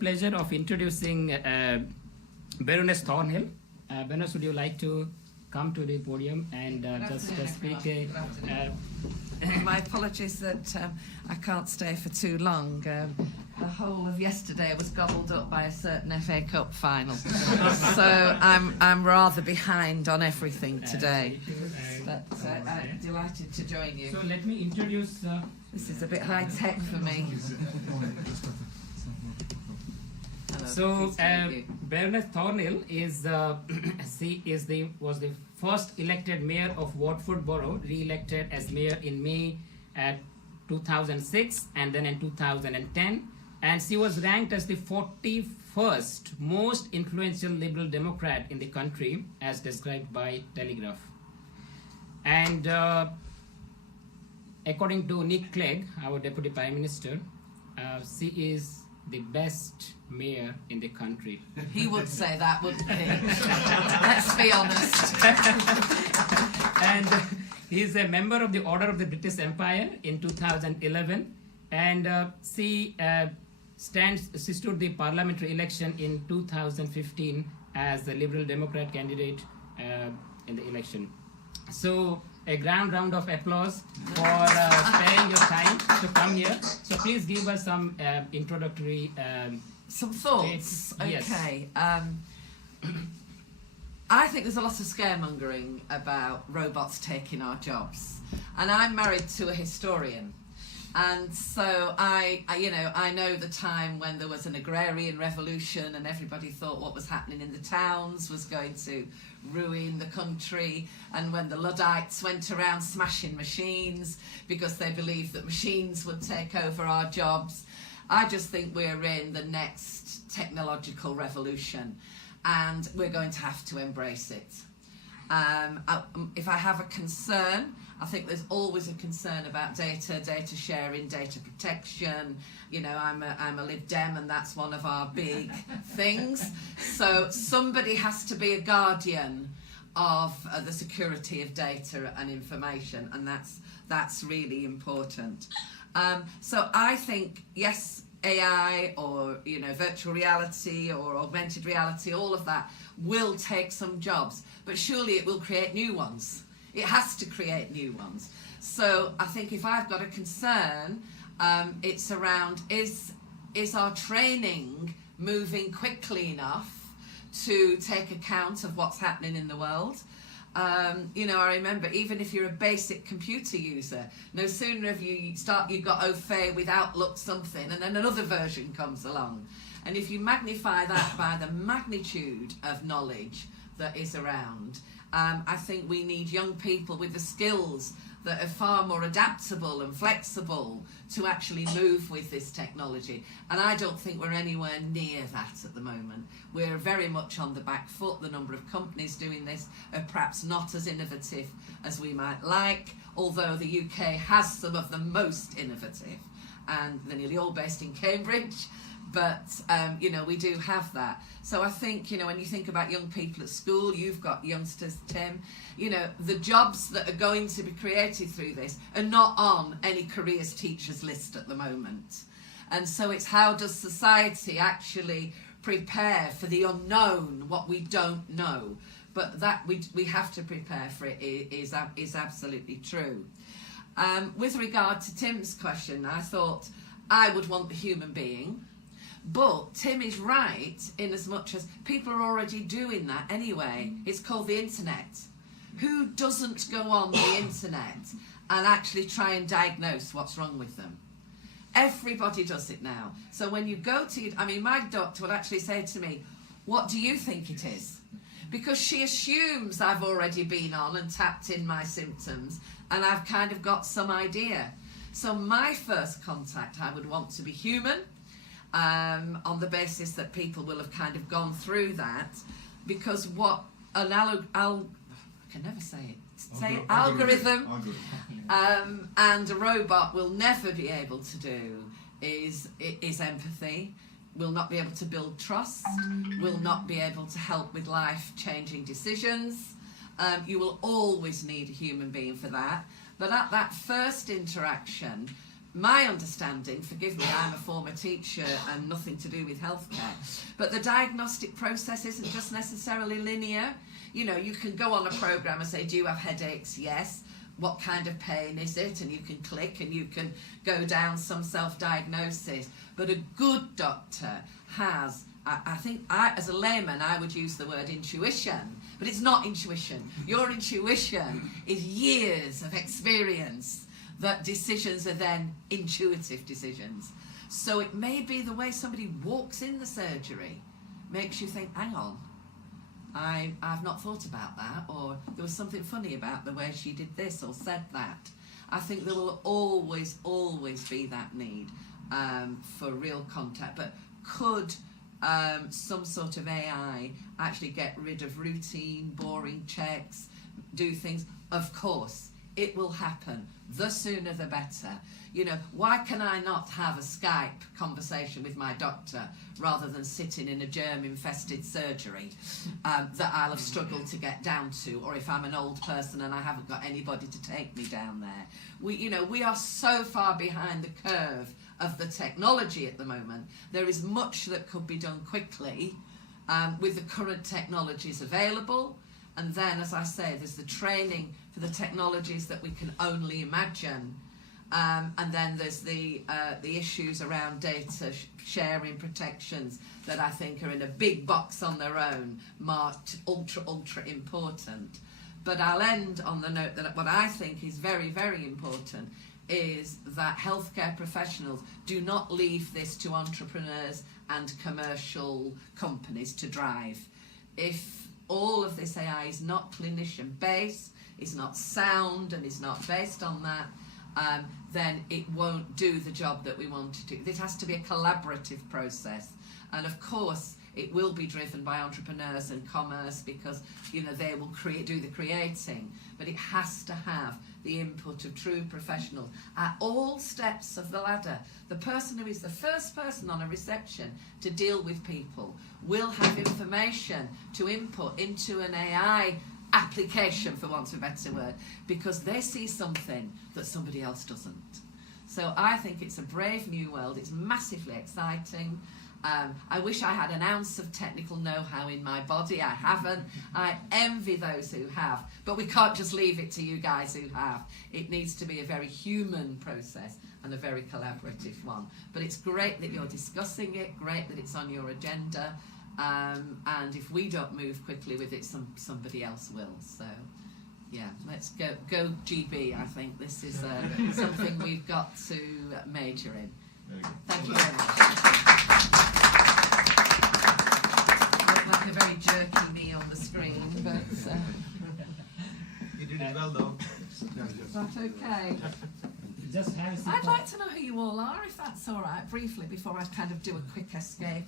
Pleasure of introducing Baroness Thornhill. Baroness, would you like to come to the podium and just speak? My apologies that I can't stay for too long. The whole of yesterday was gobbled up by a certain FA Cup final, so I'm rather behind on everything today. But I'm delighted to join you. So let me introduce. This is a bit high tech for me. So Baroness Thornhill is was the first elected mayor of Watford Borough, re-elected as mayor in May 2006 and then in 2010, and she was ranked as the 41st most influential Liberal Democrat in the country, as described by Telegraph. And according to Nick Clegg, our Deputy Prime Minister, she is the best mayor in the country. He would say that, wouldn't he? Let's be honest. And he's a member of the Order of the British Empire in 2011, and she stood the parliamentary election in 2015 as the Liberal Democrat candidate in the election. So a grand round of applause for sparing your time to come here. So please give us some introductory some thoughts. Yes. Okay. I think there's a lot of scaremongering about robots taking our jobs, and I'm married to a historian, and so I know the time when there was an agrarian revolution and everybody thought what was happening in the towns was going to ruin the country, and when the Luddites went around smashing machines because they believed that machines would take over our jobs. I just think we're in the next technological revolution, and we're going to have to embrace it. If I have a concern, I think there's always a concern about data sharing, data protection. You know, I'm a Lib Dem, and that's one of our big things. So somebody has to be a guardian of the security of data and information, and that's really important. So I think, yes, AI or virtual reality or augmented reality, all of that will take some jobs, but surely it will create new ones. It has to create new ones. So I think if I've got a concern, it's around is our training moving quickly enough to take account of what's happening in the world? I remember, even if you're a basic computer user, no sooner have you got au fait with Outlook something, and then another version comes along. And if you magnify that by the magnitude of knowledge that is around, I think we need young people with the skills that are far more adaptable and flexible to actually move with this technology. And I don't think we're anywhere near that at the moment. We're very much on the back foot. The number of companies doing this are perhaps not as innovative as we might like, although the UK has some of the most innovative, and they're nearly all based in Cambridge. But, we do have that. So I think, when you think about young people at school, you've got youngsters, Tim, the jobs that are going to be created through this are not on any careers teachers list at the moment. And so it's how does society actually prepare for the unknown, what we don't know. But that we have to prepare for it is absolutely true. With regard to Tim's question, I thought I would want the human being. But Tim is right in as much as people are already doing that anyway. It's called the internet. Who doesn't go on the internet and actually try and diagnose what's wrong with them? Everybody does it now. So when you go to, my doctor will actually say to me, what do you think it is? Because she assumes I've already been on and tapped in my symptoms, and I've kind of got some idea. So my first contact, I would want to be human, on the basis that people will have kind of gone through that, because what an algorithm and a robot will never be able to do is empathy, will not be able to build trust, will not be able to help with life-changing decisions. You will always need a human being for that. But at that first interaction, my understanding, forgive me, I'm a former teacher and nothing to do with healthcare, but the diagnostic process isn't just necessarily linear. You know, you can go on a programme and say, do you have headaches? Yes. What kind of pain is it? And you can click and you can go down some self-diagnosis. But a good doctor has, I think, as a layman, I would use the word intuition, but it's not intuition. Your intuition is years of experience that decisions are then intuitive decisions. So it may be the way somebody walks in the surgery makes you think, hang on, I've not thought about that, or there was something funny about the way she did this or said that. I think there will always be that need for real contact, but could some sort of AI actually get rid of routine, boring checks, do things? Of course, it will happen. The sooner the better. You know, why can I not have a Skype conversation with my doctor rather than sitting in a germ-infested surgery that I'll have struggled to get down to, or if I'm an old person and I haven't got anybody to take me down there? We are so far behind the curve of the technology at the moment. There is much that could be done quickly with the current technologies available. And then, as I say, there's the training for the technologies that we can only imagine. And then there's the issues around data sharing protections that I think are in a big box on their own, marked ultra important. But I'll end on the note that what I think is very, very important is that healthcare professionals do not leave this to entrepreneurs and commercial companies to drive. If all of this AI is not clinician-based, is not sound, and is not based on that, then it won't do the job that we want to do. It has to be a collaborative process. And of course, it will be driven by entrepreneurs and commerce because, you know, they will do the creating. But it has to have the input of true professionals at all steps of the ladder. The person who is the first person on a reception to deal with people will have information to input into an AI application, for want of a better word, because they see something that somebody else doesn't. So I think it's a brave new world. It's massively exciting. I wish I had an ounce of technical know-how in my body. I haven't. I envy those who have. But we can't just leave it to you guys who have. It needs to be a very human process and a very collaborative one. But it's great that you're discussing it, great that it's on your agenda. And if we don't move quickly with it, somebody else will. So, yeah, let's go GB. I think this is something we've got to major in. Thank you very much. Looked like a very jerky me on the screen, but You did it well, though. is that okay? Just have I'd like to know who you all are, if that's all right, briefly, before I kind of do a quick escape.